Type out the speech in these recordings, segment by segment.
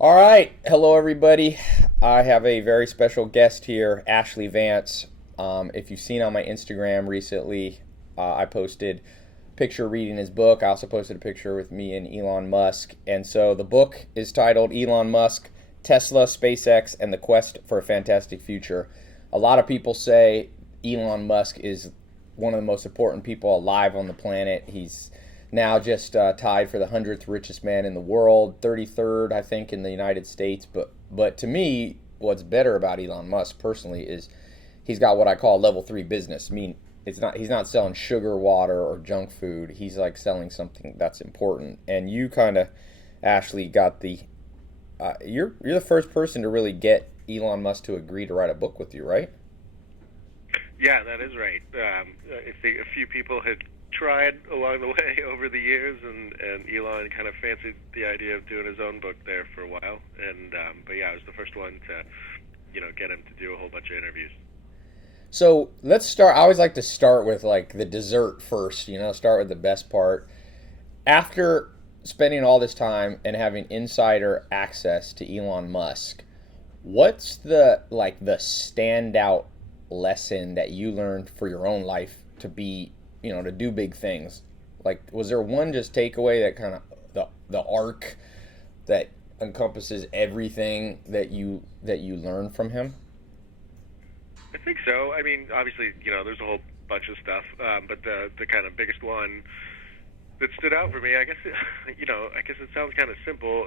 All right. Hello, everybody. I have a very special guest here, Ashley Vance. If you've seen on my Instagram recently, I posted a picture reading his book. I also posted a picture with me and Elon Musk. And so the book is titled Elon Musk, Tesla, SpaceX, and the Quest for a Fantastic Future. A lot of people say Elon Musk is one of the most important people alive on the planet. He's now just tied for the 100th richest man in the world, 33rd, I think, in the United States. But to me, what's better about Elon Musk personally is he's got what I call level 3 business. I mean, he's not selling sugar water or junk food. He's like selling something that's important. And you kind of, Ashley, got the you're the first person to really get Elon Musk to agree to write a book with you, right? Yeah, that is right. I think a few people had tried along the way over the years, and Elon kind of fancied the idea of doing his own book there for a while. But yeah, I was the first one to, get him to do a whole bunch of interviews. So let's start. I always like to start with like the dessert first, start with the best part. After spending all this time and having insider access to Elon Musk, what's the standout lesson that you learned for your own life to be, to do big things? Like, was there one just takeaway that kind of the arc that encompasses everything that you learned from him? I think so. I mean, obviously, there's a whole bunch of stuff, but the kind of biggest one that stood out for me, I guess, I guess it sounds kind of simple.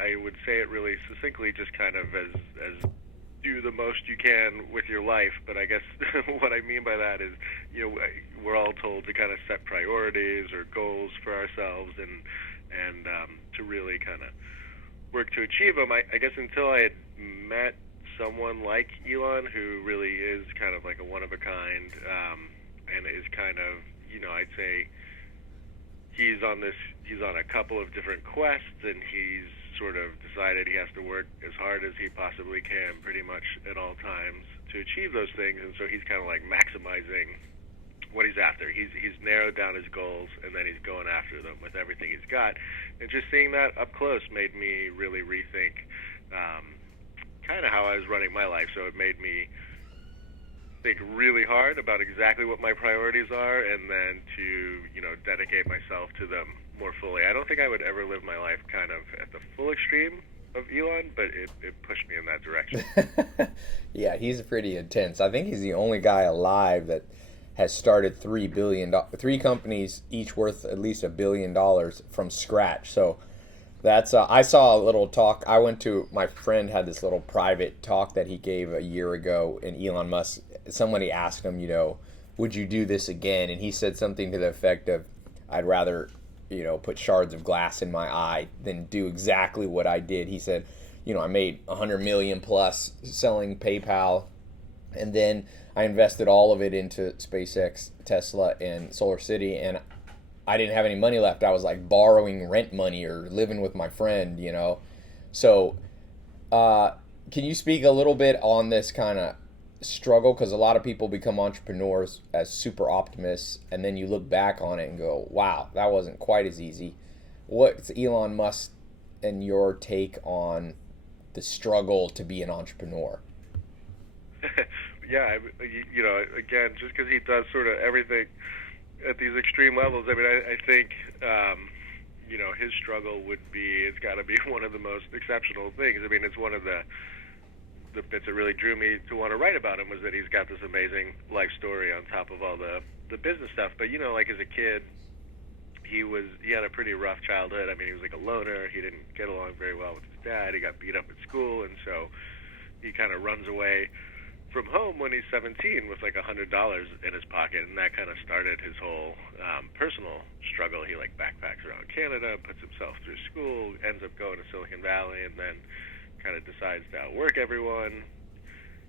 I would say it really succinctly, just kind of as do the most you can with your life. But I guess what I mean by that is, we're all told to kind of set priorities or goals for ourselves, and to really kind of work to achieve them. I guess until I had met someone like Elon, who really is kind of like a one of a kind, and is kind of, I'd say he's on a couple of different quests, and he's sort of decided he has to work as hard as he possibly can pretty much at all times to achieve those things. And so he's kind of like maximizing what he's after. He's narrowed down his goals, and then he's going after them with everything he's got. And just seeing that up close made me really rethink kind of how I was running my life. So it made me think really hard about exactly what my priorities are, and then to dedicate myself to them more fully. I don't think I would ever live my life kind of at the full extreme of Elon, but it pushed me in that direction. Yeah, he's pretty intense. I think he's the only guy alive that has started three companies, each worth at least $1 billion from scratch. So that's I saw a little talk. I went to my friend had this little private talk that he gave a year ago, and Elon Musk. Somebody asked him, would you do this again? And he said something to the effect of, I'd rather, put shards of glass in my eye than do exactly what I did. He said, I made 100 million plus selling PayPal, and then I invested all of it into SpaceX, Tesla, and Solar City, and I didn't have any money left. I was like borrowing rent money or living with my friend. So, can you speak a little bit on this kind of struggle? Because a lot of people become entrepreneurs as super optimists, and then you look back on it and go, wow, that wasn't quite as easy. What's Elon Musk and your take on the struggle to be an entrepreneur? Yeah, again, just because he does sort of everything at these extreme levels, I mean, I think, his struggle would be, it's got to be one of the most exceptional things. I mean, it's one of the bits that really drew me to want to write about him was that he's got this amazing life story on top of all the business stuff. But, like as a kid, he had a pretty rough childhood. I mean, he was like a loner. He didn't get along very well with his dad. He got beat up at school, and so he kind of runs away from home when he's 17 with like $100 in his pocket, and that kind of started his whole personal struggle. He like backpacks around Canada, puts himself through school, ends up going to Silicon Valley, and then kind of decides to outwork everyone.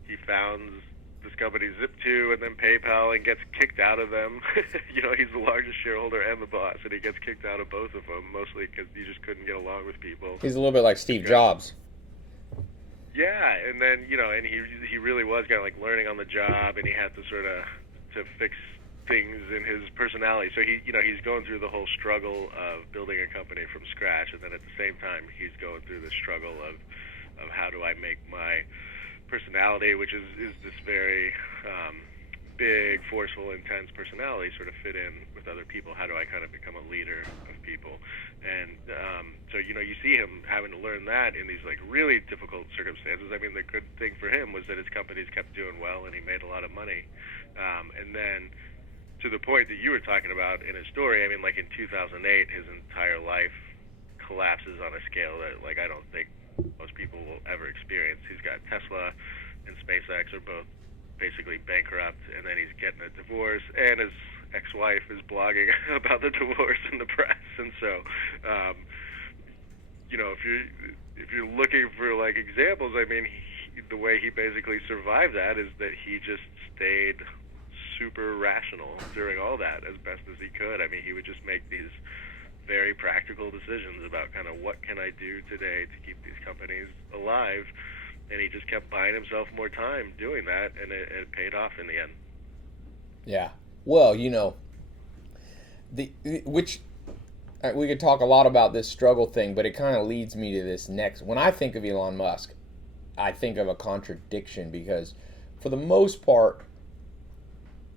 He founds this company Zip2 and then PayPal and gets kicked out of them. He's the largest shareholder and the boss, and he gets kicked out of both of them, mostly because he just couldn't get along with people. He's a little bit like Steve Jobs. Yeah, and then and he really was kind of like learning on the job, and he had to sort of to things in his personality. So he's going through the whole struggle of building a company from scratch, and then at the same time he's going through the struggle of how do I make my personality, which is this very big, forceful, intense personality, sort of fit in with other people. How do I kind of become a leader of people? And so you see him having to learn that in these like really difficult circumstances. I mean, the good thing for him was that his companies kept doing well, and he made a lot of money. And then to the point that you were talking about in his story, I mean, like in 2008, his entire life collapses on a scale that like I don't think most people will ever experience. He's got Tesla and SpaceX are both basically bankrupt, and then he's getting a divorce, and his ex-wife is blogging about the divorce in the press. And so, if you're looking for like examples, I mean, the way he basically survived that is that he just stayed super rational during all that as best as he could. I mean, he would just make these very practical decisions about kind of what can I do today to keep these companies alive, and he just kept buying himself more time doing that, and it paid off in the end. Yeah. Well, we could talk a lot about this struggle thing, but it kind of leads me to this next. When I think of Elon Musk, I think of a contradiction, because for the most part,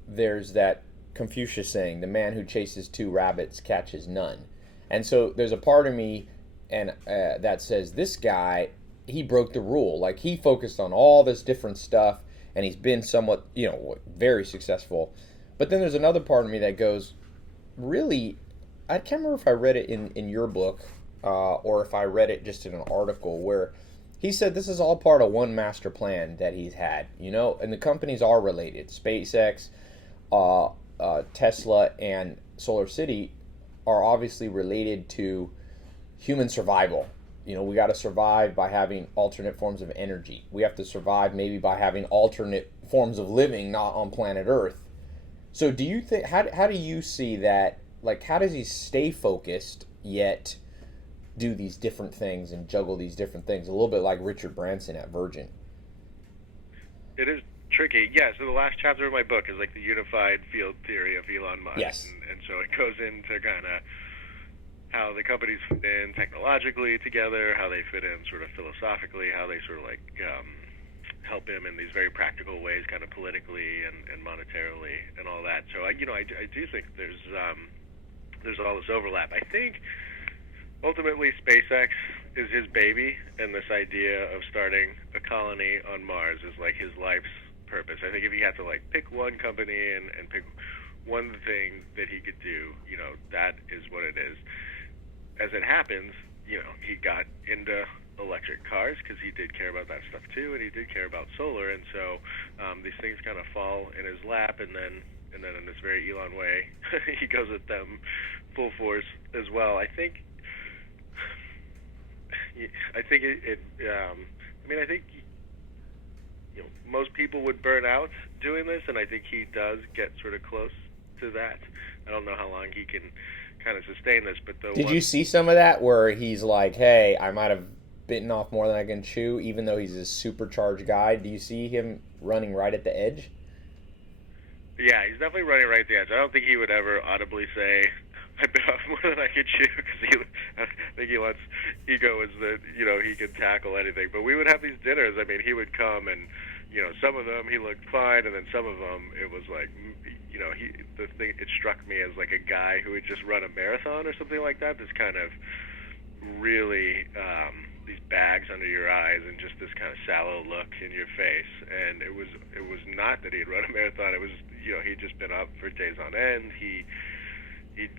there's that Confucius saying, the man who chases two rabbits catches none. And so there's a part of me that says, this guy, he broke the rule. Like, he focused on all this different stuff, and he's been somewhat, very successful. But then there's another part of me that goes, really, I can't remember if I read it in your book or if I read it just in an article where he said this is all part of one master plan that he's had, and the companies are related. SpaceX, Tesla, and Solar City are obviously related to human survival. We got to survive by having alternate forms of energy. We have to survive maybe by having alternate forms of living not on planet Earth. So do you think, how do you see that? Like, how does he stay focused yet do these different things and juggle these different things? A little bit like Richard Branson at Virgin. It is tricky. Yeah, so the last chapter of my book is like the unified field theory of Elon Musk. Yes. And so it goes into kind of how the companies fit in technologically together, how they fit in sort of philosophically, how they sort of like help him in these very practical ways, kind of politically and monetarily and all that. So I do think there's all this overlap. I think ultimately SpaceX is his baby, and this idea of starting a colony on Mars is like his life's purpose. I think if he had to like pick one company and pick one thing that he could do, that is what it is. As it happens, he got into electric cars because he did care about that stuff too, and he did care about solar, and so these things kind of fall in his lap, and then in this very Elon way, he goes at them full force as well. I think most people would burn out doing this, and I think he does get sort of close to that. I don't know how long he can kind of sustain this, but did you see some of that where he's like, hey, I might have bitten off more than I can chew, even though he's a supercharged guy? Do you see him running right at the edge? Yeah, he's definitely running right at the edge. I don't think he would ever audibly say, I bit off more than I could chew, because I think Elon's ego is that, he could tackle anything. But we would have these dinners. I mean, he would come, and, some of them he looked fine, and then some of them it was like, it struck me as like a guy who had just run a marathon or something like that. This kind of really, these bags under your eyes and just this kind of sallow look in your face. And it was not that he had run a marathon. It was, he'd just been up for days on end. He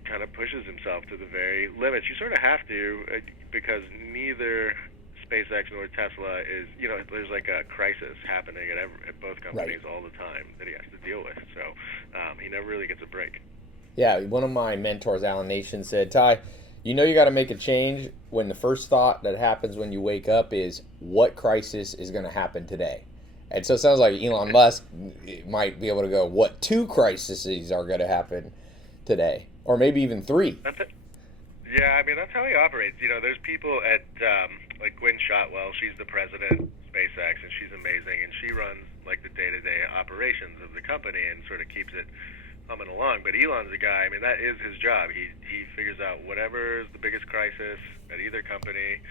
kind of pushes himself to the very limits. You sort of have to, because neither SpaceX nor Tesla is, there's like a crisis happening at both companies all the time that he has to deal with. So he never really gets a break. Yeah, one of my mentors, Alan Nation, said, Ty, you got to make a change when the first thought that happens when you wake up is, what crisis is going to happen today? And so it sounds like Elon Musk might be able to go, what 2 crises are going to happen today? Or maybe even 3. Yeah, I mean, that's how he operates. There's people at, like Gwynne Shotwell, she's the president of SpaceX, and she's amazing, and she runs, like, the day-to-day operations of the company and sort of keeps it humming along. But Elon's a guy. I mean, that is his job. He figures out whatever is the biggest crisis at either company,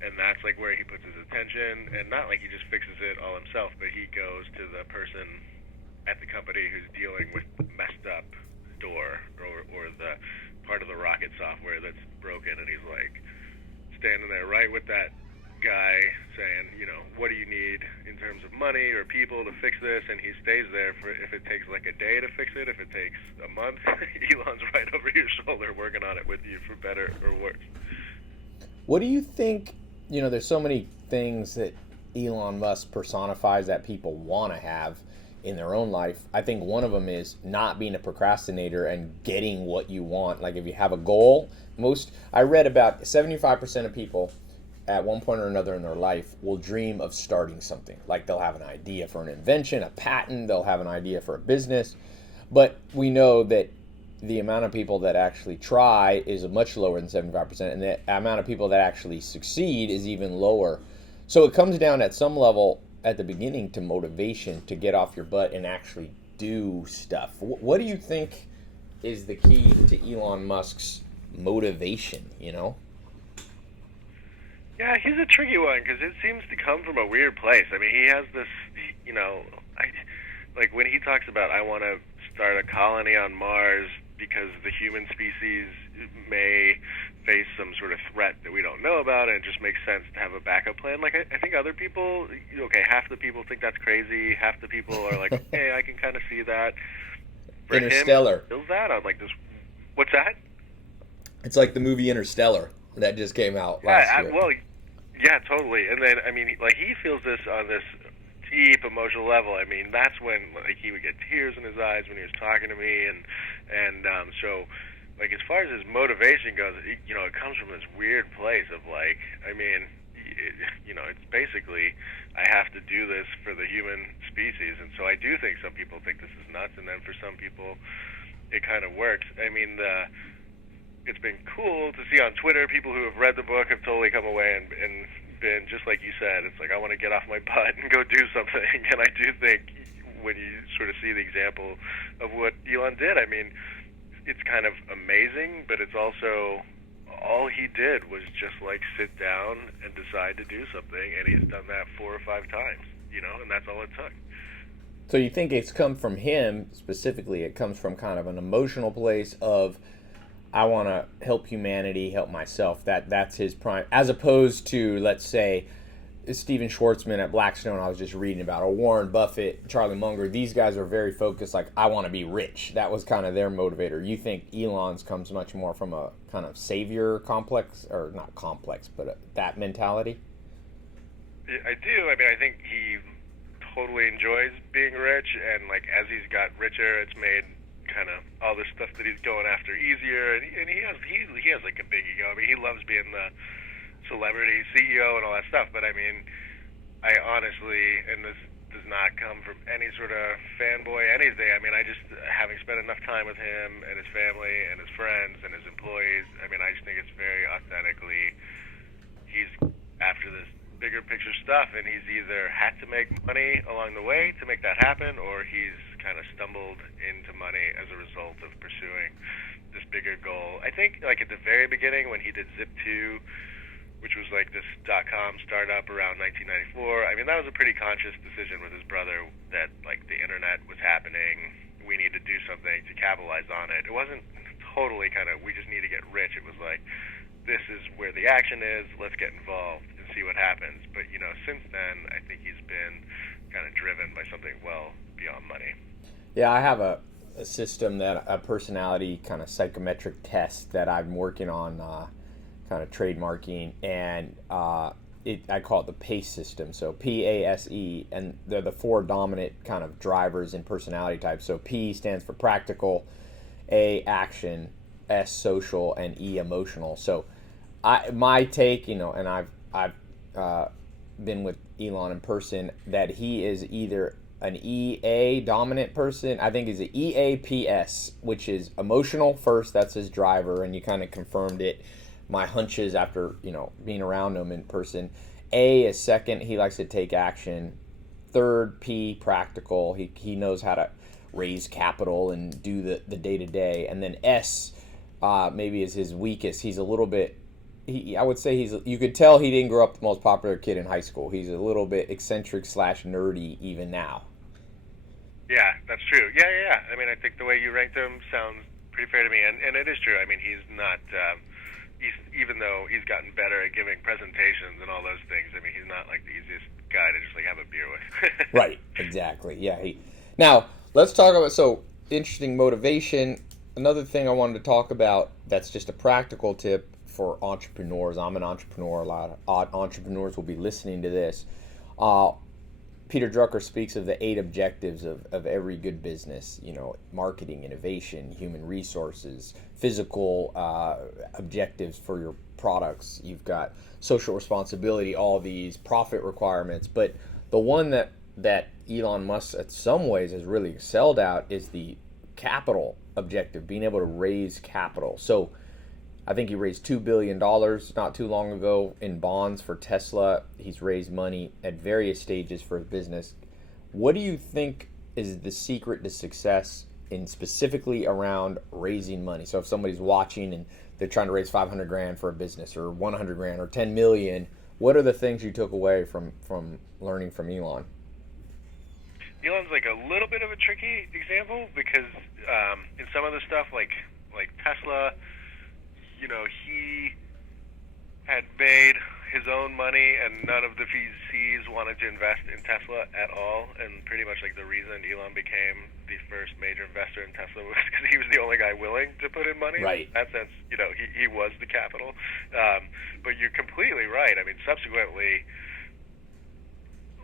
and that's like where he puts his attention. And not like he just fixes it all himself, but he goes to the person at the company who's dealing with the messed up door or the part of the rocket software that's broken, and he's like standing there right with that guy saying, you know, what do you need in terms of money or people to fix this? And he stays there for, if it takes like a day to fix it, if it takes a month, Elon's right over your shoulder working on it with you for better or worse. What do you think? You know, there's so many things that Elon Musk personifies that people want to have in their own life. I think one of them is not being a procrastinator and getting what you want. Like if you have a goal, I read about 75% of people at one point or another in their life will dream of starting something. Like they'll have an idea for an invention, a patent, they'll have an idea for a business. But we know that the amount of people that actually try is much lower than 75%, and the amount of people that actually succeed is even lower. So it comes down at some level at the beginning to motivation to get off your butt and actually do stuff. What do you think is the key to Elon Musk's motivation, you know? Yeah, he's a tricky one because it seems to come from a weird place. I mean, he has this, you know, like when he talks about, I want to start a colony on Mars because the human species may face some sort of threat that we don't know about, and it just makes sense to have a backup plan. Like, I think other people, okay, half the people think that's crazy, half the people are like, okay, I can kind of see that. For Interstellar. him, he feels that on like this. What's that? It's like the movie Interstellar that just came out last year. Well, yeah, totally. And then, I mean, like he feels this on this deep emotional level. I mean, that's when like he would get tears in his eyes when he was talking to me, and so like as far as his motivation goes, you know, it comes from this weird place of like, I mean, you know, it's basically I have to do this for the human species, and so I do think some people think this is nuts, and then for some people, it kind of works. I mean, it's been cool to see on Twitter people who have read the book have totally come away and been just like you said. It's like I want to get off my butt and go do something, and I do think when you sort of see the example of what Elon did, I mean, it's kind of amazing, but it's also all he did was just like sit down and decide to do something, and he's done that 4 or 5 times, you know, and that's all it took. So you think it's come from him specifically? It comes from kind of an emotional place of I want to help humanity, help myself. That's his prime, as opposed to, let's say, Stephen Schwartzman at Blackstone. I was just reading about, or Warren Buffett, Charlie Munger. These guys are very focused. Like I want to be rich. That was kind of their motivator. You think Elon's comes much more from a kind of savior complex, or not complex, but that mentality? I do. I mean, I think he totally enjoys being rich, and like as he's got richer, it's made kind of all this stuff that he's going after easier, and he has like a big ego. I mean, he loves being the celebrity CEO and all that stuff. But I mean, I honestly, and this does not come from any sort of fanboy anything. I mean, I just having spent enough time with him and his family and his friends and his employees. I mean, I just think it's very authentically he's after this bigger picture stuff, and he's either had to make money along the way to make that happen, or he's kind of stumbled into money as a result of pursuing this bigger goal. I think like at the very beginning when he did Zip2, which was like this .com startup around 1994, I mean that was a pretty conscious decision with his brother that like the internet was happening, we need to do something to capitalize on it. It wasn't totally kind of we just need to get rich. It was like this is where the action is, let's get involved and see what happens. But you know, since then I think he's been kind of driven by something well beyond money. Yeah, I have a system, that a personality kind of psychometric test that I'm working on kind of trademarking, and I call it the PACE system. So PASE, and they're the 4 dominant kind of drivers in personality types. So P stands for practical, A action, S social, and E emotional. So my take, you know, and I've been with Elon in person, that he is either an EA dominant person. I think he's an EAPS, which is emotional first. That's his driver, and you kind of confirmed it. My hunches after, you know, being around him in person. A is second. He likes to take action. Third, P, practical. He knows how to raise capital and do the day-to-day. And then S maybe is his weakest. He's a little bit, I would say you could tell he didn't grow up the most popular kid in high school. He's a little bit eccentric / nerdy even now. Yeah, that's true. Yeah. I mean, I think the way you ranked him sounds pretty fair to me, and it is true. I mean, he's not, even though he's gotten better at giving presentations and all those things, I mean, he's not like the easiest guy to just like have a beer with. Right, exactly. Yeah. Now, let's talk about, interesting motivation. Another thing I wanted to talk about that's just a practical tip for entrepreneurs. I'm an entrepreneur. A lot of entrepreneurs will be listening to this. Peter Drucker speaks of the 8 objectives of every good business, marketing, innovation, human resources, physical objectives for your products. You've got social responsibility, all these profit requirements. But the one that Elon Musk, in some ways, has really excelled at is the capital objective, being able to raise capital. So I think he raised $2 billion not too long ago in bonds for Tesla. He's raised money at various stages for his business. What do you think is the secret to success in specifically around raising money? So if somebody's watching and they're trying to raise 500 grand for a business, or 100 grand, or 10 million, what are the things you took away from learning from Elon? Elon's like a little bit of a tricky example because in some of the stuff like Tesla, he had made his own money, and none of the VCs wanted to invest in Tesla at all. And pretty much like the reason Elon became the first major investor in Tesla was because he was the only guy willing to put in money. Right. In that sense, he was the capital. But you're completely right. I mean, subsequently,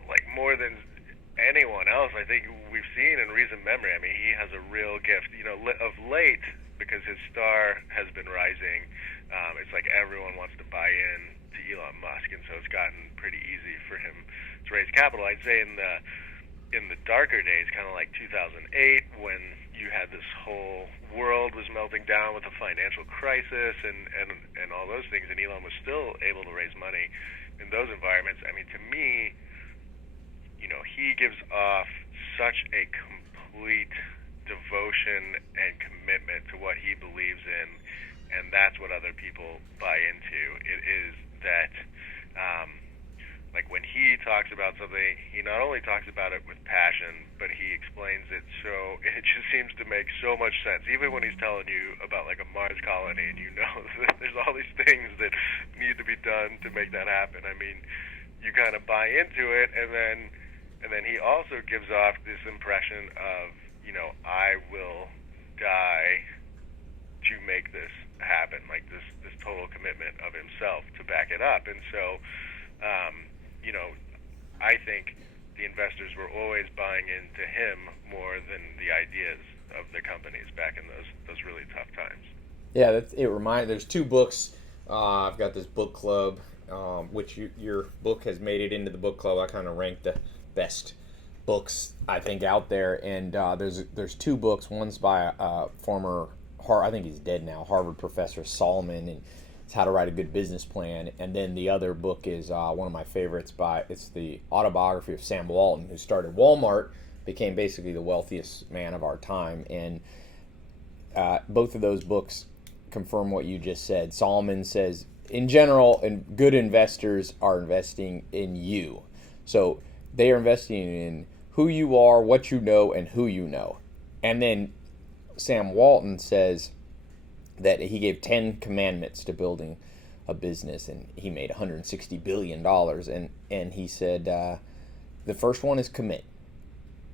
like more than anyone else, I think we've seen in recent memory. I mean, he has a real gift. Of late, because his star has been rising, it's like everyone wants to buy in to Elon Musk, and so it's gotten pretty easy for him to raise capital. I'd say in the darker days, kind of like 2008, when you had this whole world was melting down with a financial crisis and all those things, and Elon was still able to raise money in those environments. I mean, to me, he gives off such a complete devotion and commitment to what he believes in, and that's what other people buy into. It is that, like when he talks about something, he not only talks about it with passion, but he explains it so it just seems to make so much sense. Even when he's telling you about like a Mars colony, and that there's all these things that need to be done to make that happen. I mean, you kind of buy into it, and then he also gives off this impression of, I will die to make this happen, like this total commitment of himself to back it up. And so, I think the investors were always buying into him more than the ideas of the companies back in those really tough times. Yeah, there's 2 books. I've got this book club, which your book has made it into the book club. I kind of ranked the best books I think out there, and there's 2 books. One's by a former I think he's dead now, Harvard professor Solomon, and it's How to Write a Good Business Plan. And then the other book is one of my favorites it's the autobiography of Sam Walton, who started Walmart, became basically the wealthiest man of our time. And both of those books confirm what you just said. Solomon says, in general, and good investors are investing in you. So they are investing in who you are, what you know, and who you know. And then Sam Walton says that he gave 10 commandments to building a business, and he made $160 billion. And he said the first one is commit.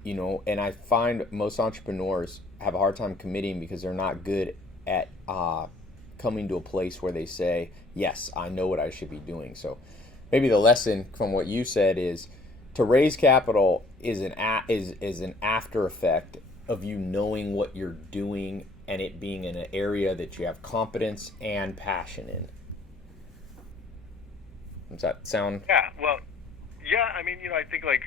And I find most entrepreneurs have a hard time committing because they're not good at coming to a place where they say, yes, I know what I should be doing. So maybe the lesson from what you said is to raise capital is an after effect of you knowing what you're doing and it being in an area that you have competence and passion in. Does that sound? Yeah, well, yeah, I mean, I think I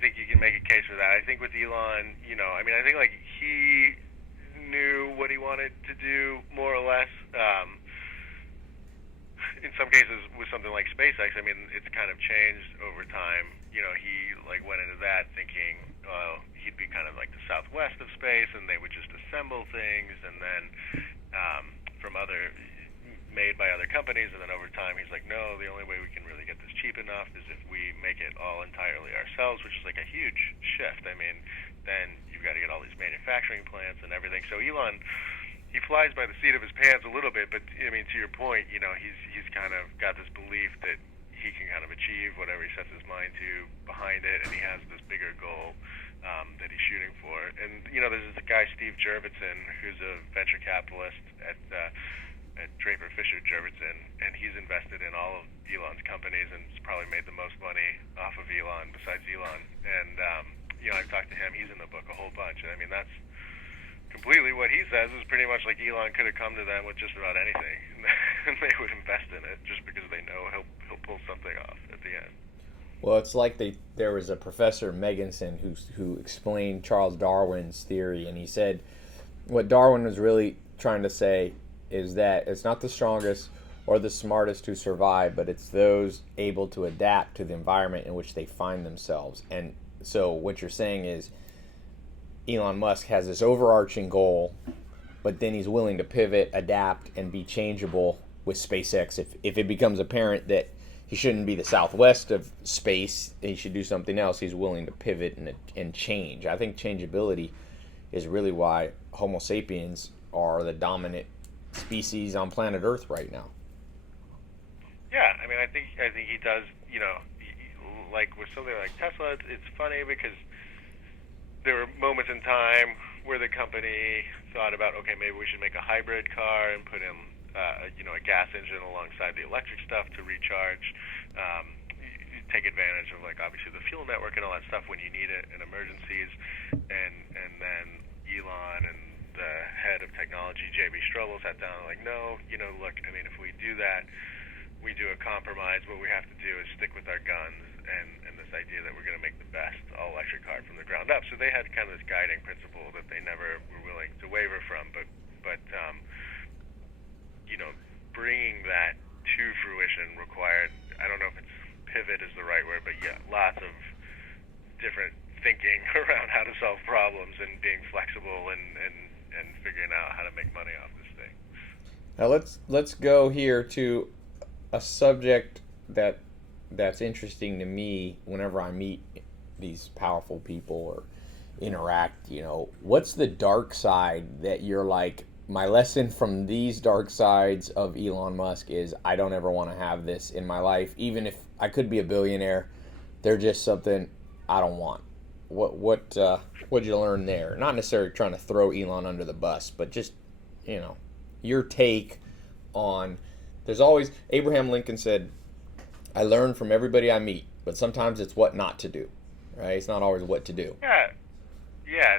think you can make a case for that. I think with Elon, I think like he knew what he wanted to do more or less. in some cases with something like SpaceX, I mean, it's kind of changed over time. He like went into that thinking, he'd be kind of like the Southwest of space, and they would just assemble things, and then from other made by other companies, and then over time he's like, no, the only way we can really get this cheap enough is if we make it all entirely ourselves, which is like a huge shift. I mean, then you've got to get all these manufacturing plants and everything. So Elon, he flies by the seat of his pants a little bit, but I mean, to your point, he's kind of got this belief that he can kind of achieve whatever he sets his mind to behind it, and he has this bigger goal that he's shooting for. And there's this guy Steve Jurvetson, who's a venture capitalist at Draper Fisher Jurvetson, and he's invested in all of Elon's companies and has probably made the most money off of Elon besides Elon. And I've talked to him. He's in the book a whole bunch. And I mean, that's completely what he says is pretty much like Elon could have come to them with just about anything, and they would invest in it just because they know he'll pull something off at the end. Well, it's like there was a professor, Megginson, who explained Charles Darwin's theory, and he said what Darwin was really trying to say is that it's not the strongest or the smartest who survive, but it's those able to adapt to the environment in which they find themselves. And so what you're saying is Elon Musk has this overarching goal, but then he's willing to pivot, adapt, and be changeable with SpaceX. If it becomes apparent that he shouldn't be the Southwest of space, he should do something else, he's willing to pivot and change. I think changeability is really why Homo sapiens are the dominant species on planet Earth right now. Yeah, I mean, I think he does. Like with something like Tesla, it's funny because there were moments in time where the company thought about, okay, maybe we should make a hybrid car and put in, a gas engine alongside the electric stuff to recharge. Take advantage of, like, obviously the fuel network and all that stuff when you need it in emergencies, and then Elon and the head of technology, J.B. Strobel, sat down and like, no, look, I mean, if we do that, we do a compromise. What we have to do is stick with our guns and this idea that we're going to make the best all-electric car from the ground up. So they had kind of this guiding principle that they never were willing to waver from, but bringing that to fruition required, I don't know if it's pivot is the right word, but yeah, lots of different thinking around how to solve problems and being flexible and figuring out how to make money off this thing. Now let's go here to a subject that's interesting to me whenever I meet these powerful people or interact. What's the dark side that you're like, my lesson from these dark sides of Elon Musk is I don't ever want to have this in my life, even if I could be a billionaire. They're just something I don't want. What'd you learn there? Not necessarily trying to throw Elon under the bus, but just your take on. There's always, Abraham Lincoln said, I learn from everybody I meet, but sometimes it's what not to do, right? It's not always what to do. Yeah.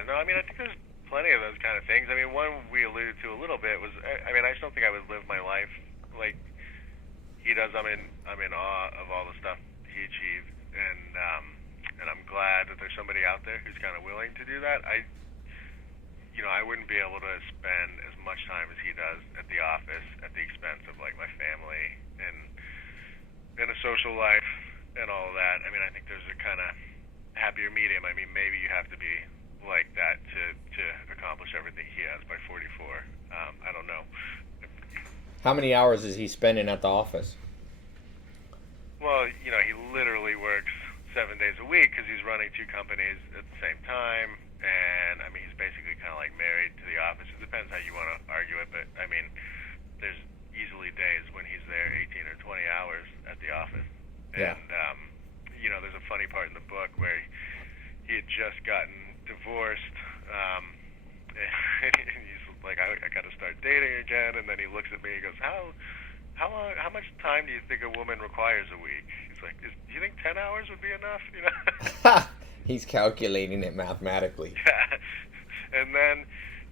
No, I mean, I think there's plenty of those kind of things. I mean, one we alluded to a little bit was, I mean, I just don't think I would live my life like he does. I'm in awe of all the stuff he achieved, and I'm glad that there's somebody out there who's kind of willing to do that. I wouldn't be able to spend as much time as he does at the office at the expense of like my family and a social life and all of that. I mean, I think there's a kind of happier medium. I mean, maybe you have to be like that to accomplish everything he has by 44. I don't know. How many hours is he spending at the office? Well, he literally works 7 days a week because he's running two companies at the same time. And, I mean, he's basically kind of like married to the office. It depends how you want to argue it, but, I mean, there's easily days when he's there 18 or 20 hours at the office. Yeah. And, there's a funny part in the book where he had just gotten divorced, and he's like, I got to start dating again, and then he looks at me and goes, how much time do you think a woman requires a week? He's like, do you think 10 hours would be enough? He's calculating it mathematically. Yeah. And then,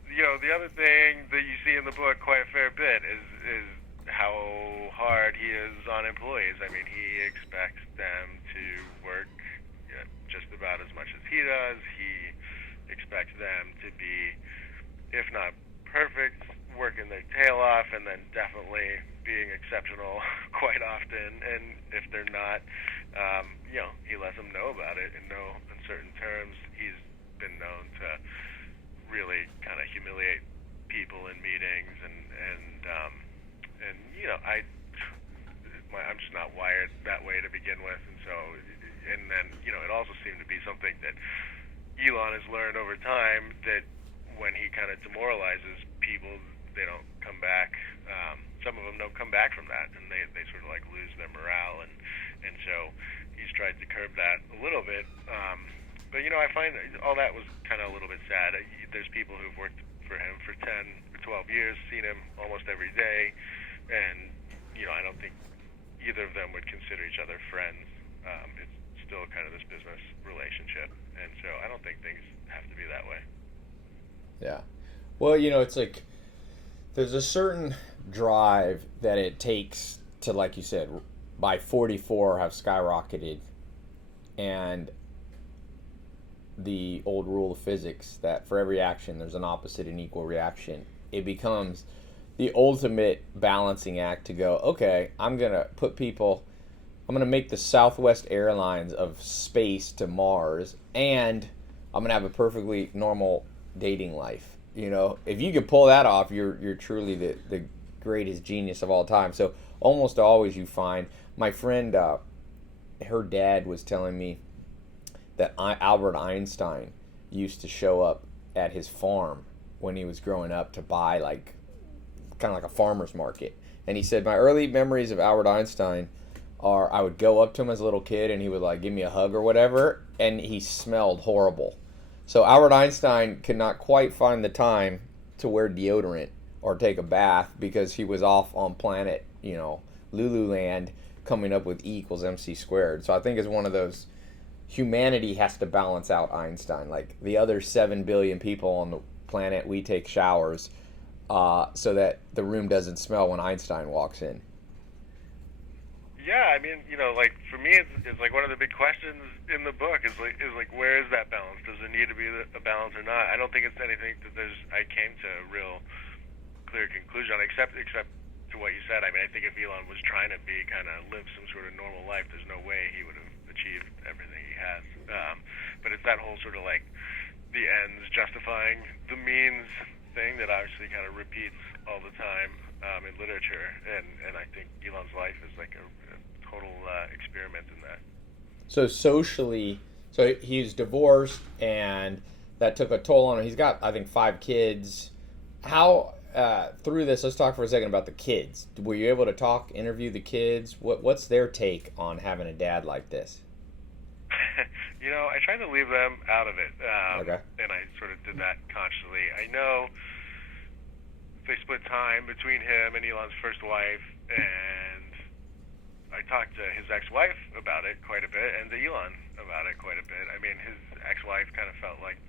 the other thing that you see in the book quite a fair bit is how hard he is on employees. I mean, he expects them to work just about as much as he does. He expects them to be, if not perfect, working their tail off, and then definitely being exceptional quite often, and if they're not, he lets them know about it in no uncertain terms. He's been known to really kind of humiliate people in meetings, and I'm just not wired that way to begin with, and so, and then it also seemed to be something that Elon has learned over time, that when he kind of demoralizes people, they don't come back. Some of them don't come back from that, and they sort of like lose their morale, and so he's tried to curb that a little bit. But I find all that was kind of a little bit sad. There's people who've worked for him for 10 or 12 years, seen him almost every day, and I don't think either of them would consider each other friends. It's still kind of this business relationship, and so I don't think things have to be that way. Yeah. Well, it's like there's a certain drive that it takes to, like you said, by 44 have skyrocketed, and the old rule of physics that for every action there's an opposite and equal reaction. It becomes the ultimate balancing act to go, okay, I'm going to make the Southwest Airlines of space to Mars, and I'm going to have a perfectly normal dating life. If you could pull that off, you're truly the greatest genius of all time. So almost always you find, my friend, her dad was telling me that Albert Einstein used to show up at his farm when he was growing up to buy kind of like a farmer's market. And he said, my early memories of Albert Einstein are I would go up to him as a little kid and he would give me a hug or whatever, and he smelled horrible. So Albert Einstein could not quite find the time to wear deodorant or take a bath because he was off on planet, Lululand, coming up with E equals MC squared. So I think it's one of those, humanity has to balance out Einstein. Like the other 7 billion people on the planet, we take showers so that the room doesn't smell when Einstein walks in. Yeah, I mean, for me, it's like one of the big questions in the book is where is that balance? Does there need to be a balance or not? I don't think it's anything that I came to a real clear conclusion on, except to what you said. I mean, I think if Elon was trying to live some sort of normal life, there's no way he would have achieved everything he has. But it's that whole sort of the ends justifying the means thing that obviously kind of repeats all the time in literature, and I think Elon's life is like a total experiment in that. So socially, he's divorced, and that took a toll on him. He's got, I think, 5 kids. How through this, let's talk for a second about the kids. Were you able to interview the kids? What's their take on having a dad like this? I tried to leave them out of it, Okay. And I sort of did that consciously. I know they split time between him and Elon's first wife, and I talked to his ex-wife about it quite a bit, and to Elon about it quite a bit. I mean, his ex-wife kind of felt like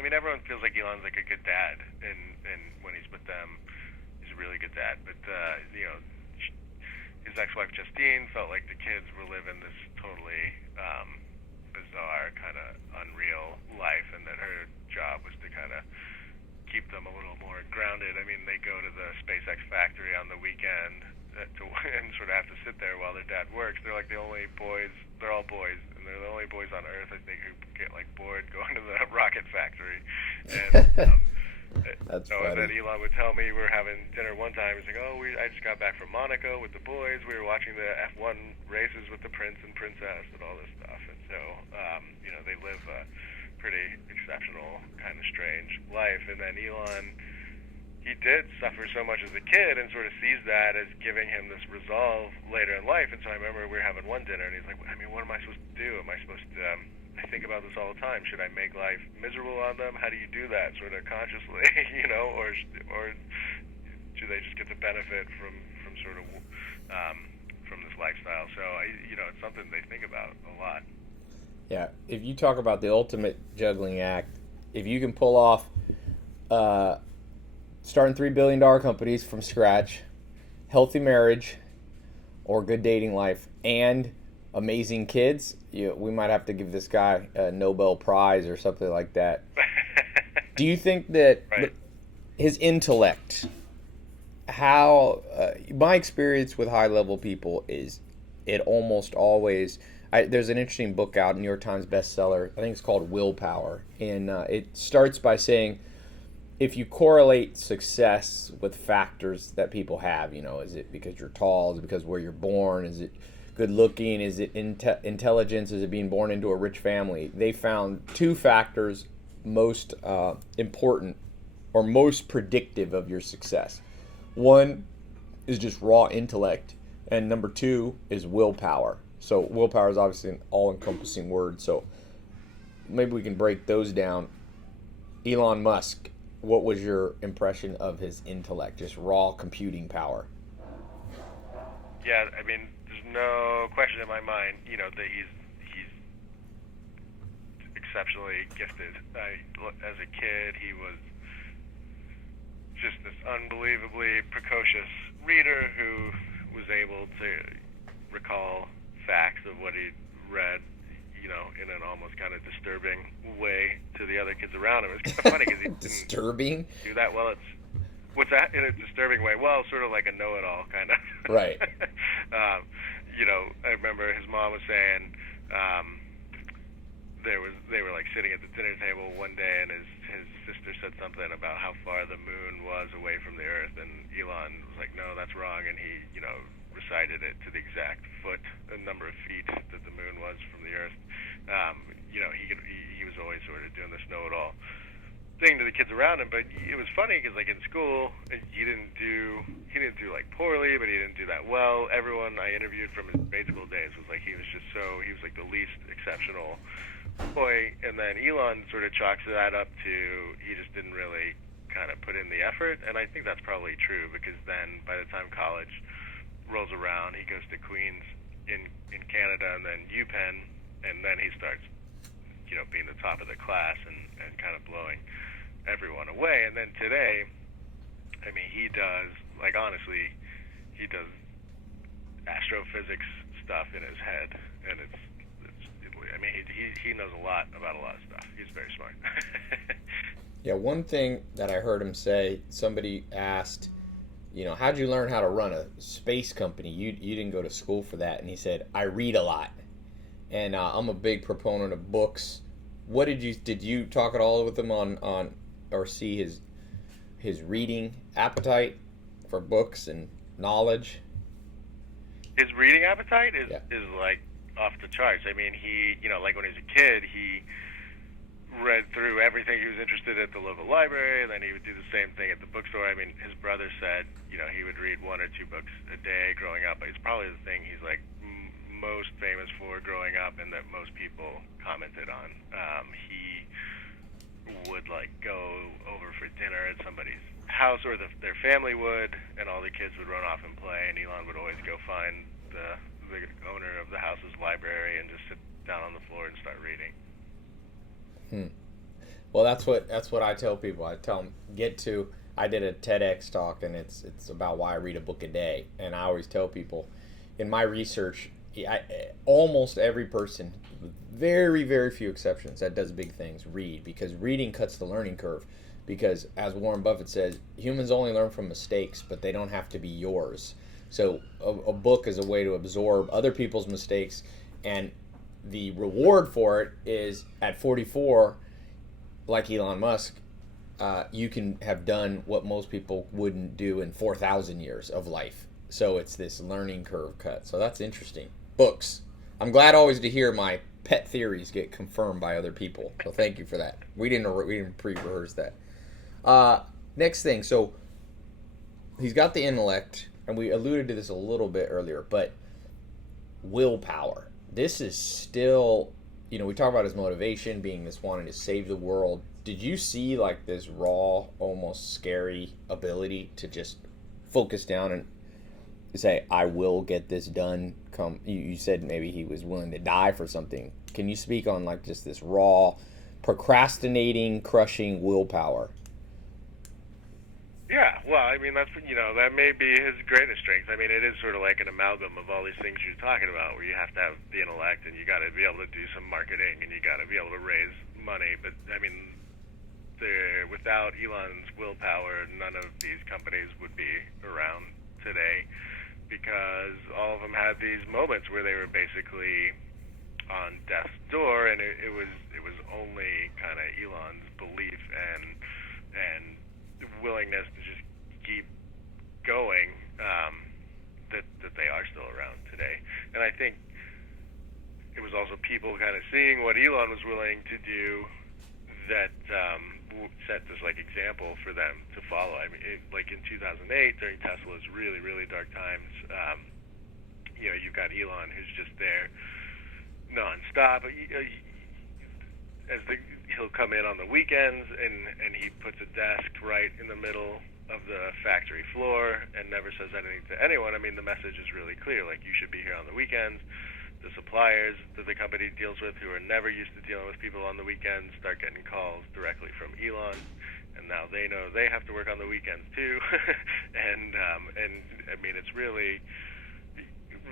everyone feels like Elon's like a good dad, and when he's with them, he's a really good dad. But his ex-wife Justine felt like the kids were living this totally bizarre, kind of unreal life, and that her job was to kind of keep them a little more grounded. I mean, they go to the SpaceX factory on the weekend and sort of have to sit there while their dad works. They're like the only boys. They're all boys, and they're the only boys on Earth, I think, who get bored going to the rocket factory. And That's so funny. then Elon would tell me, we were having dinner one time. He's like, I just got back from Monaco with the boys. We were watching the F1 races with the prince and princess and all this stuff. And so, they live a pretty exceptional, kind of strange life. And then Elon, he did suffer so much as a kid and sort of sees that as giving him this resolve later in life. And so I remember we were having one dinner, and he's like, I mean, what am I supposed to do? Am I supposed to... I think about this all the time. Should I make life miserable on them? How do you do that sort of consciously, or do they just get the benefit from sort of from this lifestyle? So it's something they think about a lot. Yeah, if you talk about the ultimate juggling act, if you can pull off starting $3 billion companies from scratch, healthy marriage, or good dating life, and amazing kids, we might have to give this guy a Nobel Prize or something like that. Do you think that Right. his intellect how my experience with high level people is it almost always there's an interesting book out, New York Times bestseller. I think it's called Willpower, and it starts by saying if you correlate success with factors that people have, is it because you're tall? Is it because where you're born? Is it good looking? Is it intelligence? Is it being born into a rich family? They found two factors most important or most predictive of your success. One is just raw intellect, and number two is willpower. So willpower is obviously an all-encompassing word. So maybe we can break those down. Elon Musk, what was your impression of his intellect, just raw computing power? Yeah, I mean, there's no question in my mind, that he's exceptionally gifted. As a kid, he was just this unbelievably precocious reader who was able to recall facts of what he'd read, in an almost kind of disturbing way to the other kids around him. It's kind of funny because he disturbing? didn't do that well. What's that? In a disturbing way? Well, sort of like a know-it-all kind of. Right. I remember his mom was saying they were like sitting at the dinner table one day, and his sister said something about how far the moon was away from the Earth, and Elon was like, "No, that's wrong," and he recited it to the exact number of feet that the moon was from the Earth. He was always sort of doing this know-it-all thing to the kids around him, but it was funny because like in school he didn't do like poorly, but he didn't do that well. Everyone I interviewed from his grade school days was like he was like the least exceptional boy, and then Elon sort of chalks that up to he just didn't really kind of put in the effort, and I think that's probably true because then by the time college rolls around, he goes to Queens in Canada and then UPenn, and then he starts being the top of the class and kind of blowing everyone away. And then today, I mean, he does astrophysics stuff in his head, and he knows a lot about a lot of stuff. He's very smart. Yeah, one thing that I heard him say, somebody asked, how'd you learn how to run a space company? You didn't go to school for that. And he said, I read a lot. And I'm a big proponent of books. Did you talk at all with him on or see his reading appetite for books and knowledge? His reading appetite is Yeah. like off the charts. I mean, he, like when he was a kid, he read through everything he was interested in at the local library, and then he would do the same thing at the bookstore. I mean, his brother said, he would read one or two books a day growing up. It's probably the thing he's like most famous for growing up, and that most people commented on. He would like go over for dinner at somebody's house, or their family would, and all the kids would run off and play, and Elon would always go find the owner of the house's library and just sit down on the floor and start reading. Well, that's what I tell people. I tell them I did a TEDx talk, and it's about why I read a book a day, and I always tell people in my research, almost every person, very very few exceptions, that does big things read, because reading cuts the learning curve. Because as Warren Buffett says, humans only learn from mistakes, but they don't have to be yours. So a book is a way to absorb other people's mistakes, and the reward for it is at 44, like Elon Musk, you can have done what most people wouldn't do in 4,000 years of life. So it's this learning curve cut. So that's interesting. Books. I'm glad always to hear my pet theories get confirmed by other people. So thank you for that. We didn't pre-rehearse that. Next thing. So he's got the intellect, and we alluded to this a little bit earlier, but willpower. This is still, we talk about his motivation being this wanting to save the world. Did you see like this raw, almost scary ability to just focus down and say, I will get this done? You said maybe he was willing to die for something. Can you speak on like just this raw, procrastinating, crushing willpower? Yeah, well, I mean, that may be his greatest strength. I mean, it is sort of like an amalgam of all these things you're talking about, where you have to have the intellect, and you got to be able to do some marketing, and you got to be able to raise money. But I mean, without Elon's willpower, none of these companies would be around today, because all of them had these moments where they were basically on death's door, and it was only kind of Elon's belief and willingness to just keep going that they are still around today. And I think it was also people kind of seeing what Elon was willing to do that set this like example for them to follow. I mean, like in 2008 during Tesla's really, really dark times, you've got Elon who's just there nonstop. He'll come in on the weekends and he puts a desk right in the middle of the factory floor and never says anything to anyone. I mean, the message is really clear. Like, you should be here on the weekends. The suppliers that the company deals with, who are never used to dealing with people on the weekends, start getting calls directly from Elon, and now they know they have to work on the weekends too. and I mean, it's really,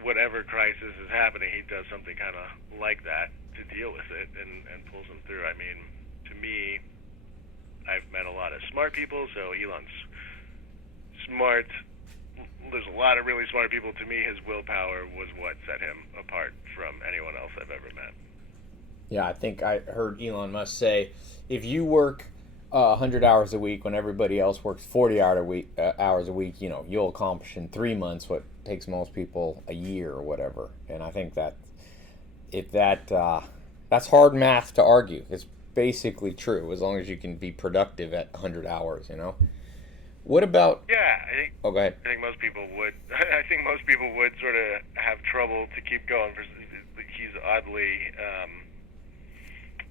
whatever crisis is happening, he does something kind of like that to deal with it and pulls them through. I mean, to me, I've met a lot of smart people, so Elon's smart. There's a lot of really smart people. To me, his willpower was what set him apart from anyone else I've ever met. Yeah, I think I heard Elon Musk say, if you work 100 hours a week when everybody else works 40 hours a week, you'll accomplish in 3 months what takes most people a year or whatever. And I think that that's hard math to argue. It's basically true as long as you can be productive at 100 hours. What about? Yeah, go ahead. I think most people would. I think most people would sort of have trouble to keep going. He's oddly,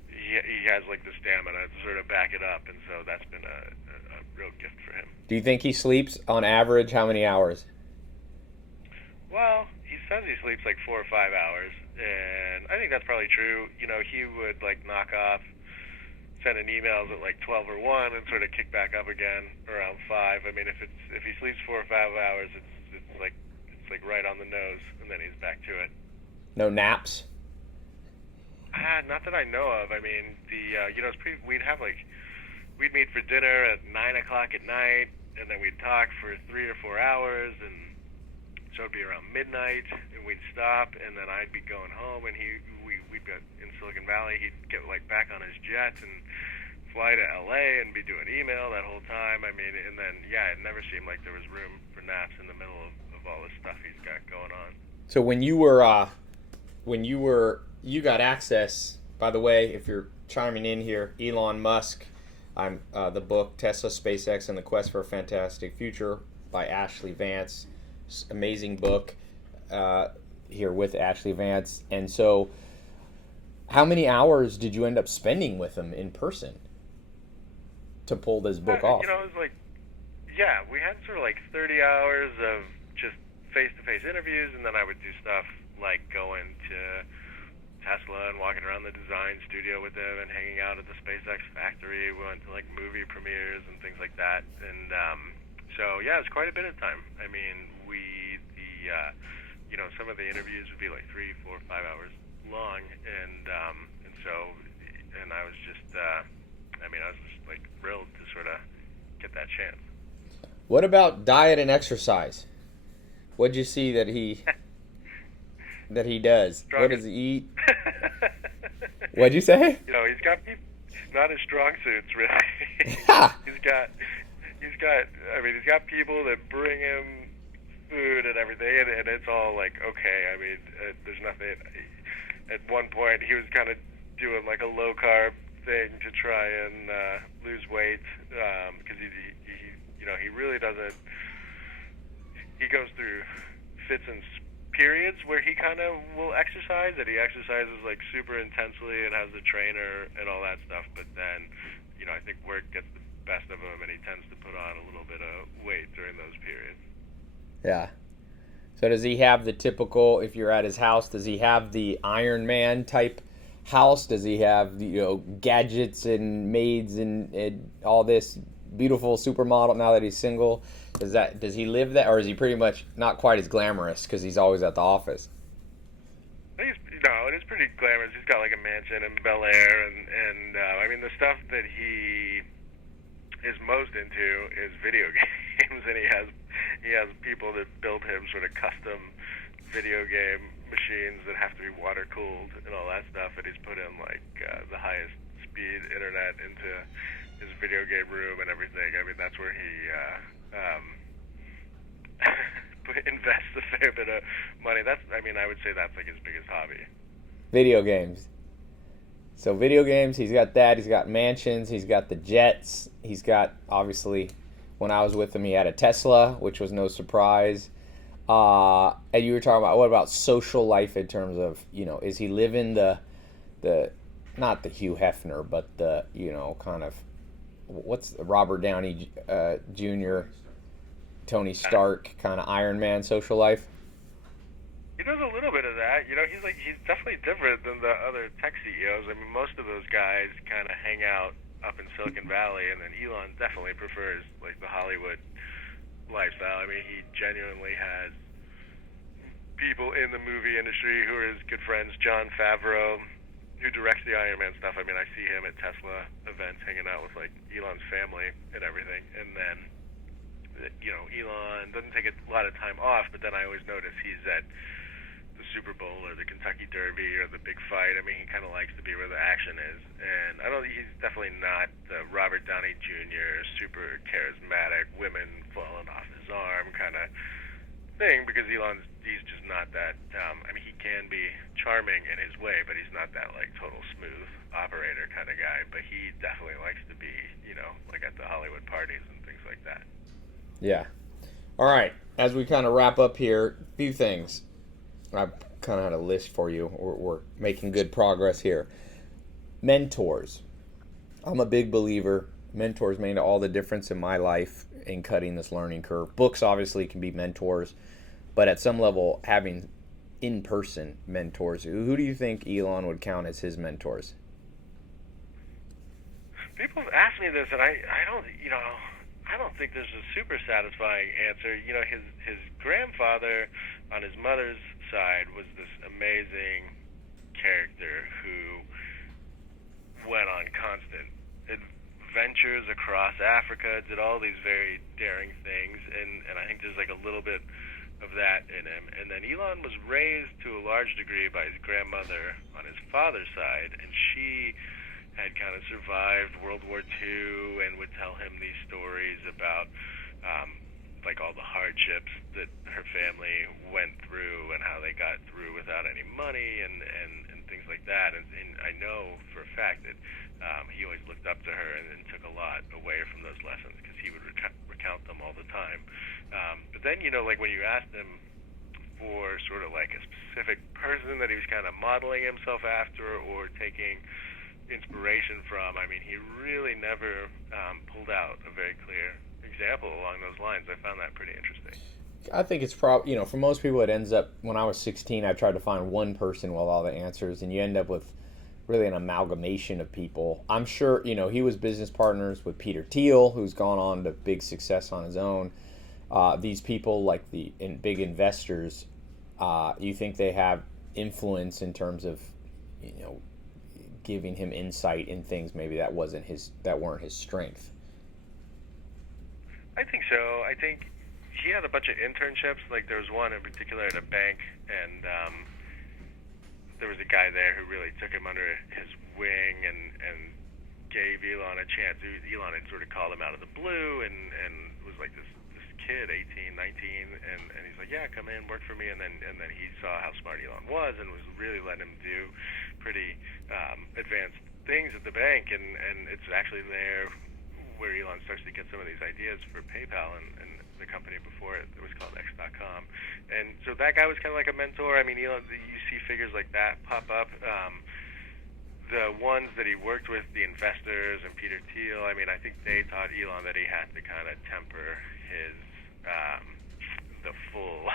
he has like the stamina to sort of back it up, and so that's been a real gift for him. Do you think he sleeps on average how many hours? Well, he says he sleeps like 4 or 5 hours, and I think that's probably true. He would like knock off sending emails at like 12 or 1 and sort of kick back up again around 5. I mean, if he sleeps 4 or 5 hours, it's like right on the nose, and then he's back to it. No naps? Not that I know of. I mean, we'd meet for dinner at 9 o'clock at night, and then we'd talk for 3 or 4 hours, and so it'd be around midnight, and we'd stop, and then I'd be going home, and we'd go in Silicon Valley. He'd get like back on his jet and fly to LA and be doing email that whole time. I mean, and then it never seemed like there was room for naps in the middle of all this stuff he's got going on. So when you got access, by the way, if you're chiming in here, Elon Musk, I'm the book Tesla, SpaceX, and the Quest for a Fantastic Future by Ashley Vance. Amazing book here with Ashley Vance. And so how many hours did you end up spending with him in person to pull this book off? It was like, we had sort of like 30 hours of just face-to-face interviews, and then I would do stuff like going to Tesla and walking around the design studio with him and hanging out at the SpaceX factory. We went to like movie premieres and things like that. And so, it was quite a bit of time. I mean, some of the interviews would be like 3, 4, 5 hours long, and I was just like thrilled to sort of get that chance. What about diet and exercise? What'd you see that he does? Strong. What does he eat? What'd you say? He's got not his strong suits really. he's got people that bring him food and everything, and it's all like, okay. I mean, there's nothing. At one point, he was kind of doing like a low carb thing to try and lose weight, because he really doesn't. He goes through fits and periods where he kind of will exercise, and he exercises like super intensely and has the trainer and all that stuff. But then, I think work gets the best of him, and he tends to put on a little bit of weight during those periods. Yeah. So does he have the typical, if you're at his house, does he have the Iron Man type house? Does he have gadgets and maids and all this beautiful supermodel now that he's single? Does he live that, or is he pretty much not quite as glamorous because he's always at the office? It is pretty glamorous. He's got like a mansion in Bel Air, and I mean the stuff that he is most into is video games, and he has people that build him sort of custom video game machines that have to be water cooled and all that stuff, and he's put in like the highest speed internet into his video game room and everything. I mean, that's where he invests a fair bit of money. I would say that's like his biggest hobby. Video games. So video games, he's got that. He's got mansions. He's got the jets. He's got, obviously, when I was with him, he had a Tesla, which was no surprise. And you were talking about, what about social life in terms of, is he living the not the Hugh Hefner, but the, kind of, what's the Robert Downey Jr., Tony Stark kind of Iron Man social life? He does a little bit of that. He's definitely different than the other tech CEOs. I mean, most of those guys kind of hang out up in Silicon Valley, and then Elon definitely prefers like the Hollywood lifestyle. I mean, he genuinely has people in the movie industry who are his good friends. Jon Favreau, who directs the Iron Man stuff. I mean, I see him at Tesla events hanging out with like Elon's family and everything. And then, Elon doesn't take a lot of time off, but then I always notice he's at the Super Bowl or the Kentucky Derby or the big fight. I mean, he kind of likes to be where the action is. And he's definitely not the Robert Downey Jr., super charismatic, women falling off his arm kind of thing, because he's just not that. He can be charming in his way, but he's not that like total smooth operator kind of guy. But he definitely likes to be, like at the Hollywood parties and things like that. Yeah. All right. As we kind of wrap up here, a few things. I've kind of had a list for you. We're making good progress here. Mentors. I'm a big believer. Mentors made all the difference in my life in cutting this learning curve. Books obviously can be mentors, but at some level, having in-person mentors. Who do you think Elon would count as his mentors? People have asked me this, and I don't think there's a super satisfying answer. His grandfather on his mother's side was this amazing character who went on constant adventures across Africa, did all these very daring things, and I think there's like a little bit of that in him. And then Elon was raised to a large degree by his grandmother on his father's side, and she had kind of survived World War II and would tell him these stories about like all the hardships that her family went through and how they got through without any money and things like that. And I know for a fact that he always looked up to her and took a lot away from those lessons, because he would recount them all the time. But then, like when you asked him for sort of like a specific person that he was kind of modeling himself after or taking inspiration from, I mean, he really never pulled out a very clear example along those lines. I found that pretty interesting. I think it's probably, for most people it ends up, when I was 16, I tried to find one person with all the answers, and you end up with really an amalgamation of people. I'm sure, he was business partners with Peter Thiel, who's gone on to big success on his own. These people, like the big investors, you think they have influence in terms of, giving him insight in things maybe that weren't his strength? I think so. I think he had a bunch of internships. Like there was one in particular at a bank, and there was a guy there who really took him under his wing and gave Elon a chance. Elon had sort of called him out of the blue and was like this kid, 18, 19, and he's like, yeah, come in, work for me. And then he saw how smart Elon was and was really letting him do pretty advanced things at the bank. And it's actually there where Elon starts to get some of these ideas for PayPal and the company before it was called X.com. And so that guy was kind of like a mentor. I mean, Elon, you see figures like that pop up. The ones that he worked with, the investors and Peter Thiel, I mean, I think they taught Elon that he had to kind of temper his the full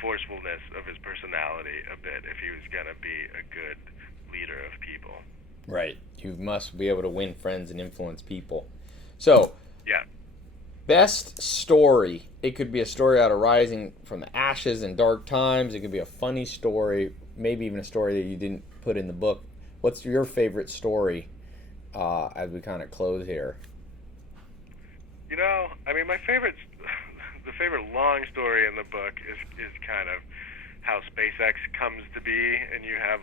forcefulness of his personality a bit if he was going to be a good leader of people. Right. You must be able to win friends and influence people. So, yeah. Best story. It could be a story out of rising from the ashes in dark times. It could be a funny story, maybe even a story that you didn't put in the book. What's your favorite story as we kind of close here? I mean, the favorite long story in the book is kind of how SpaceX comes to be, and you have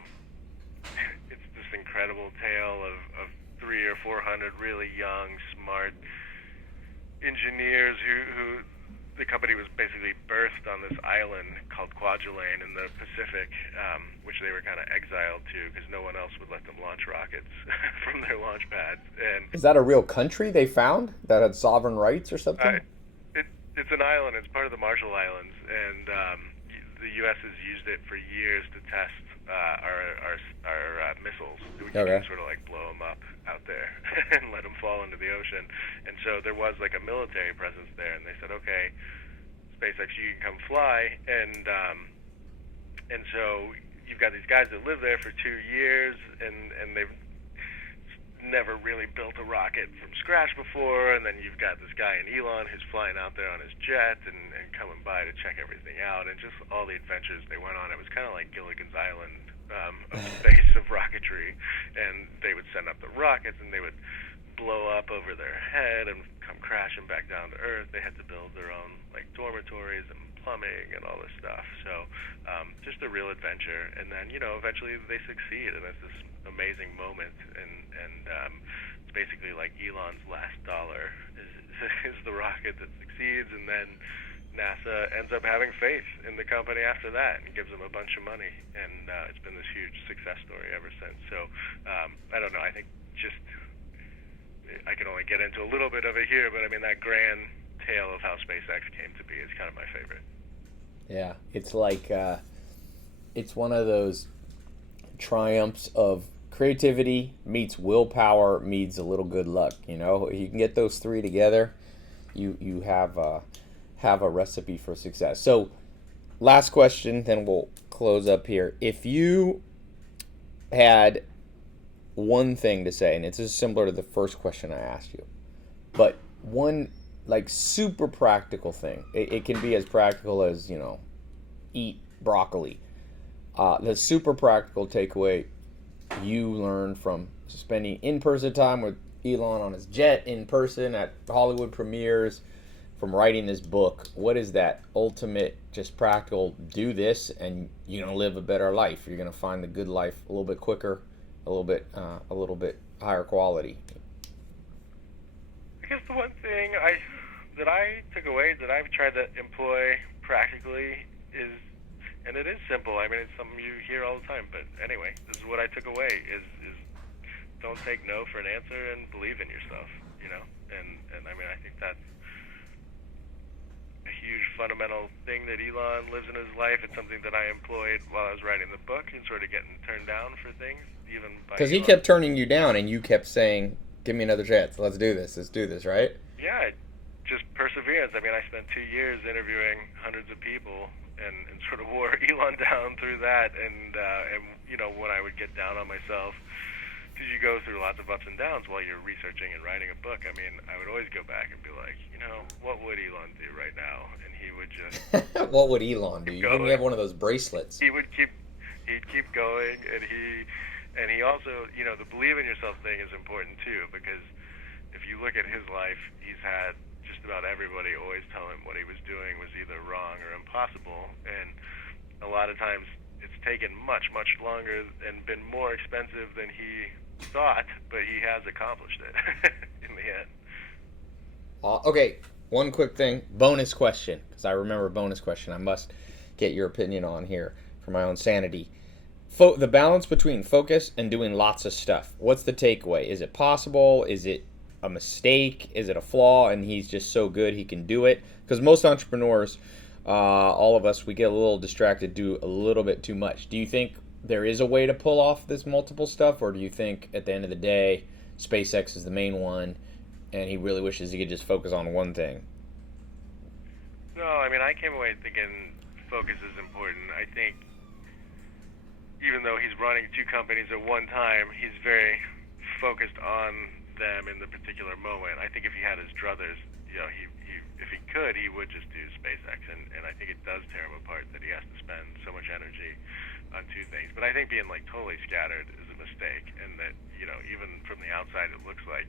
it's this incredible tale of 300 or 400 really young, smart engineers who the company was basically birthed on this island called Kwajalein in the Pacific, which they were kind of exiled to because no one else would let them launch rockets from their launch pads. And Is that a real country they found that had sovereign rights or something? it's an island. It's part of the Marshall Islands, and the U.S. has used it for years to test our missiles. We can Okay. sort of like blow them up out there and let them fall into the ocean. And so there was like a military presence there, and they said, okay, SpaceX, you can come fly, and so you've got these guys that live there for 2 years, and they've never really built a rocket from scratch before, and then you've got this guy in Elon who's flying out there on his jet and coming by to check everything out, and just all the adventures they went on. It was kind of like Gilligan's Island of space, of rocketry, and they would send up the rockets, and they would blow up over their head and come crashing back down to Earth. They had to build their own like dormitories and plumbing and all this stuff. So just a real adventure. And then eventually they succeed, and it's this amazing moment. And it's basically like Elon's last dollar is the rocket that succeeds, and then NASA ends up having faith in the company after that and gives them a bunch of money. And it's been this huge success story ever since. So I don't know. I think just I can only get into a little bit of it here, but I mean that grand tale of how SpaceX came to be is kind of my favorite. Yeah, it's like it's one of those triumphs of creativity meets willpower meets a little good luck. You can get those three together, you have a recipe for success. So, last question, then we'll close up here. If you had one thing to say, and it's just similar to the first question I asked you, but one like super practical thing. It can be as practical as eat broccoli. The super practical takeaway you learned from spending in-person time with Elon on his jet, in person at Hollywood premieres, from writing this book. What is that ultimate, just practical? Do this, and you're gonna live a better life. You're gonna find the good life a little bit quicker, a little bit higher quality. I guess the one thing that I took away that I've tried to employ practically is, and it is simple. I mean, it's something you hear all the time, but anyway, this is what I took away: is don't take no for an answer and believe in yourself. And I mean, I think that's a huge fundamental thing that Elon lives in his life. It's something that I employed while I was writing the book and sort of getting turned down for things, even by Because he Elon. kept turning you down, and you kept saying, "Give me another chance. Let's do this. Right?" Yeah, just perseverance. I mean, I spent 2 years interviewing hundreds of people and sort of wore Elon down through that. And when I would get down on myself, because you go through lots of ups and downs while you're researching and writing a book. I mean, I would always go back and be like, what would Elon do right now? And he would just What would Elon do? You going. didn't have one of those bracelets. He'd keep going, and he also, the believe in yourself thing is important too, because if you look at his life, he's had just about everybody always tell him what he was doing was either wrong or impossible, and a lot of times it's taken much, much longer and been more expensive than he thought, but he has accomplished it in the end. Okay, one quick thing. Bonus question, because I remember a bonus question I must get your opinion on here for my own sanity. The balance between focus and doing lots of stuff. What's the takeaway? Is it possible? Is it a mistake? Is it a flaw? And he's just so good he can do it? Because most entrepreneurs, all of us, we get a little distracted, do a little bit too much. Do you think there is a way to pull off this multiple stuff, or do you think at the end of the day, SpaceX is the main one, and he really wishes he could just focus on one thing? No, I mean, I came away thinking focus is important. I think even though he's running 2 companies at one time, he's very focused on them in the particular moment. I think if he had his druthers, if he could, he would just do SpaceX, and I think it does tear him apart that he has to spend so much energy on 2 things. But I think being like totally scattered is a mistake, and that even from the outside it looks like